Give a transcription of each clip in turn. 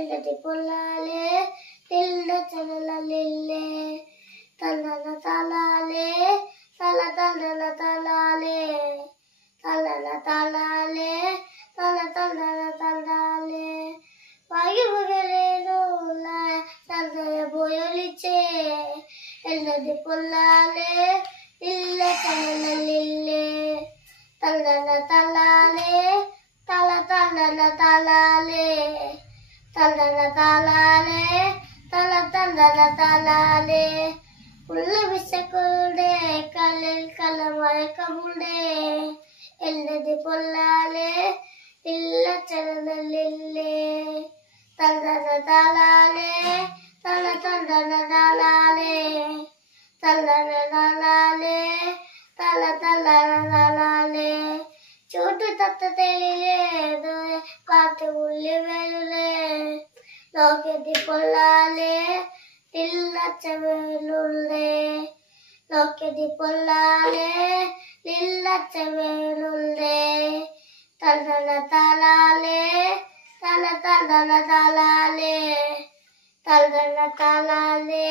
എല്ലടി പൊല്ലാലെ തില്ല ചലലലില്ലേ തലന തലാലെ തല തലന തലാലെ തലന തലാലെ തല തലന തലാലെ വായുവകലേനുള്ള തലയ പോയൊലിച്ചേ എല്ലടി പൊല്ലാലെ തില്ല ചലലലില്ലേ തലന തലാലെ തല തലന തലാലെ തലന തലാലെ തല തലന തലാലെ ഉള്ള വിശക്കുടെ കല്ലിൽ കലമഴക്കമുണ്ടേ എല്ലടി പൊല്ലാലെ ഇല്ല ചലനലില്ലേ തലന തലാലെ തല തലന തലാലെ തലന തലാലെ തല തലന തലാലെ ചൂട്ട് തത്ത തെളിലേ കാട്ടുമുള്ളി വേലുലേ ലോകത്തി പൊല്ലാലെ ഇല്ലച്ചവേലുള്ളേ ലോകത്തി പൊല്ലാലെ ഇല്ലച്ചവേലുള്ളേ തലന തലാലെ തല തലന തലാലെ തലന തലാലെ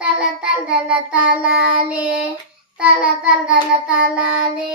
തല തലന തലാലെ തല തലന തലാലെ